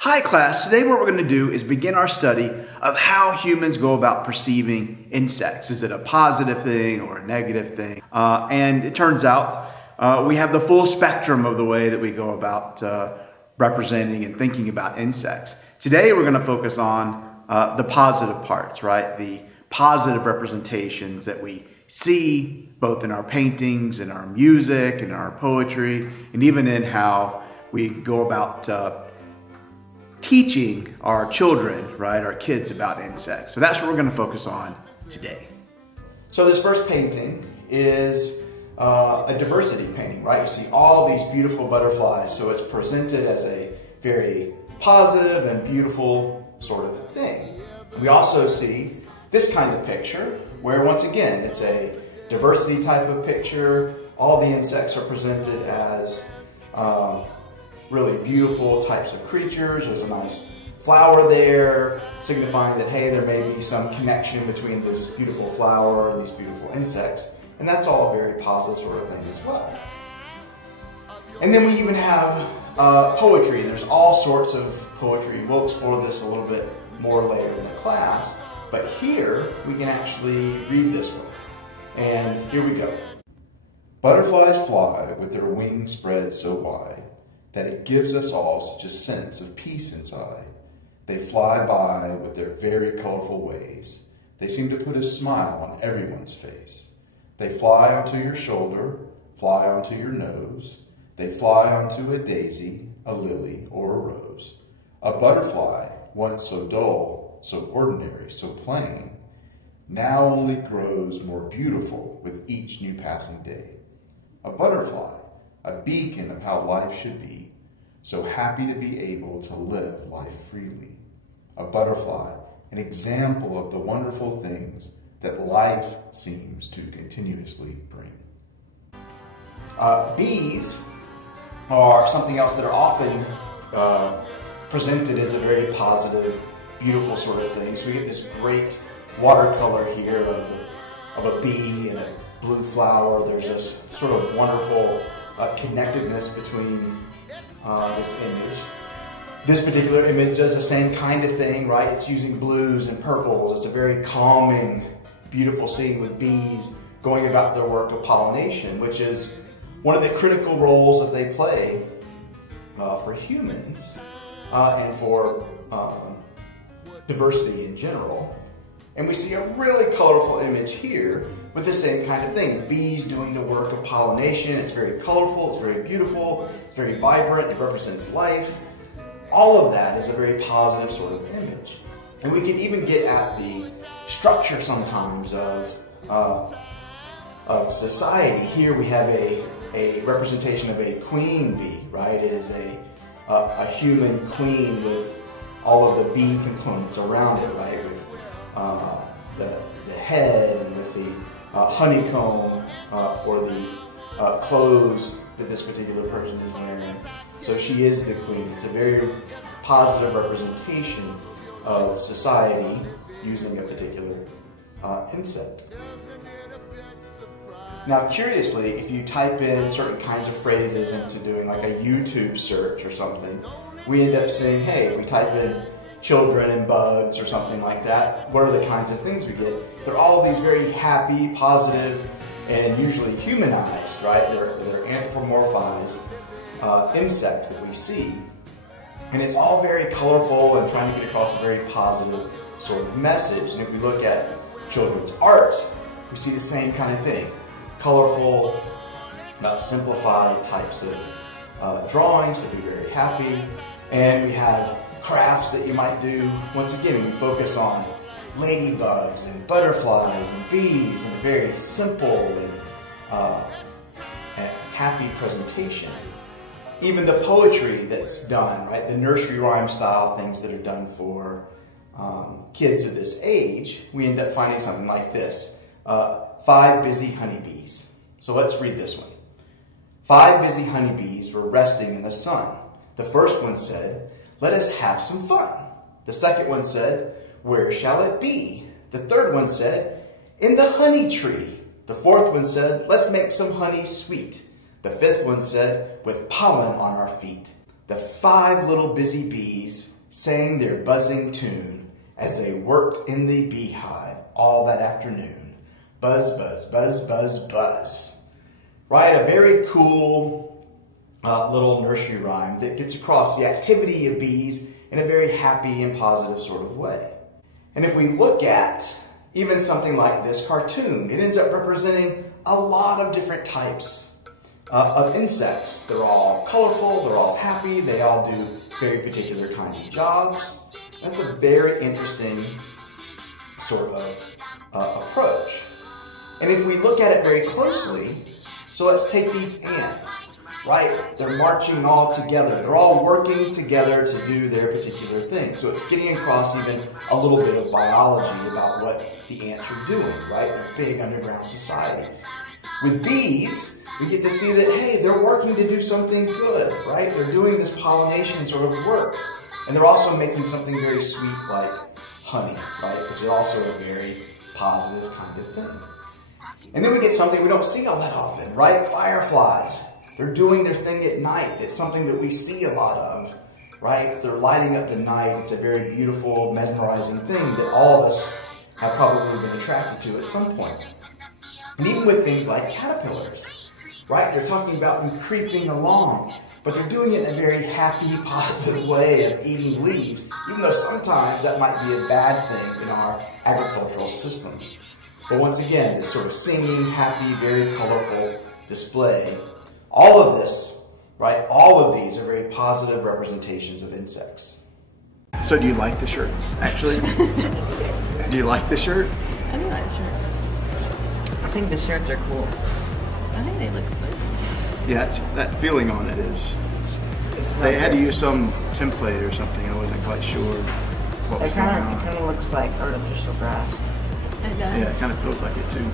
Hi class, today what we're going to do is begin our study of how humans go about perceiving insects. Is it a positive thing or a negative thing? And it turns out we have the full spectrum of the way that we go about representing and thinking about insects. Today we're going to focus on the positive parts, right? The positive representations that we see both in our paintings, in our music, in our poetry, and even in how we go about teaching our children, right, our kids about insects. So that's what we're going to focus on today. So this first painting is a diversity painting, right? You see all these beautiful butterflies, so it's presented as a very positive and beautiful sort of thing. We also see this kind of picture where, once again, it's a diversity type of picture. All the insects are presented as really beautiful types of creatures. There's a nice flower there, signifying that, hey, there may be some connection between this beautiful flower and these beautiful insects. And that's all a very positive sort of thing as well. And then we even have poetry. There's all sorts of poetry. We'll explore this a little bit more later in the class. But here, we can actually read this one. And here we go. Butterflies fly with their wings spread so wide that it gives us all such a sense of peace inside. They fly by with their very colorful ways. They seem to put a smile on everyone's face. They fly onto your shoulder, fly onto your nose. They fly onto a daisy, a lily, or a rose. A butterfly, once so dull, so ordinary, so plain, now only grows more beautiful with each new passing day. A butterfly, a beacon of how life should be, so happy to be able to live life freely. A butterfly, an example of the wonderful things that life seems to continuously bring. Bees are something else that are often presented as a very positive, beautiful sort of thing. So we get this great watercolor here of a bee and a blue flower. There's this sort of wonderful connectedness between this image. This particular image does the same kind of thing, right? It's using blues and purples. It's a very calming, beautiful scene with bees going about their work of pollination, which is one of the critical roles that they play for humans and for diversity in general. And we see a really colorful image here with the same kind of thing. Bees doing the work of pollination. It's very colorful, it's very beautiful, it's very vibrant, it represents life. All of that is a very positive sort of image. And we can even get at the structure sometimes of society. Here we have a representation of a queen bee, right? It is a human queen with all of the bee components around it, right? With the head and with the honeycomb for the clothes that this particular person is wearing. So she is the queen. It's a very positive representation of society using a particular insect. Now, curiously, if you type in certain kinds of phrases into doing like a YouTube search or something, we end up saying, hey, if we type in children and bugs or something like that, what are the kinds of things we get? They're all these very happy, positive, and usually humanized, right? They're anthropomorphized insects that we see. And it's all very colorful and trying to get across a very positive sort of message. And if we look at children's art, we see the same kind of thing. Colorful, simplified types of drawings to be very happy. And we have crafts that you might do. Once again, we focus on ladybugs and butterflies and bees in a very simple and happy presentation. Even the poetry that's done, right? The nursery rhyme style things that are done for kids of this age, we end up finding something like this. 5 busy honeybees. So let's read this one. 5 busy honeybees were resting in the sun. The first one said, "Let us have some fun." The second one said, "Where shall it be?" The third one said, "In the honey tree." The fourth one said, "Let's make some honey sweet." The fifth one said, "With pollen on our feet." The 5 little busy bees sang their buzzing tune as they worked in the beehive all that afternoon. Buzz, buzz, buzz, buzz, buzz. Right, a very cool little nursery rhyme that gets across the activity of bees in a very happy and positive sort of way. And if we look at even something like this cartoon, it ends up representing a lot of different types of insects. They're all colorful, they're all happy, they all do very particular kinds of jobs. That's a very interesting sort of approach. And if we look at it very closely, so let's take these ants, right? They're marching all together. They're all working together to do their particular thing. So it's getting across even a little bit of biology about what the ants are doing, right? They're big underground societies. With bees, we get to see that, hey, they're working to do something good, right? They're doing this pollination sort of work. And they're also making something very sweet like honey, right? Which is also a very positive kind of thing. And then we get something we don't see all that often, right? Fireflies. They're doing their thing at night. It's something that we see a lot of, right? They're lighting up the night. It's a very beautiful, mesmerizing thing that all of us have probably been attracted to at some point. And even with things like caterpillars, right? They're talking about them creeping along, but they're doing it in a very happy, positive way of eating leaves, even though sometimes that might be a bad thing in our agricultural system. But once again, this sort of singing, happy, very colorful display. All of this, right, all of these are very positive representations of insects. So do you like the shirts, actually? Do you like the shirt? I do like the shirt. I think the shirts are cool. I think they look fun. Yeah, it's, that feeling on it is. They had to use some template or something. I wasn't quite sure what was going on. It kind of looks like artificial grass. It does. Yeah, it kind of feels like it too.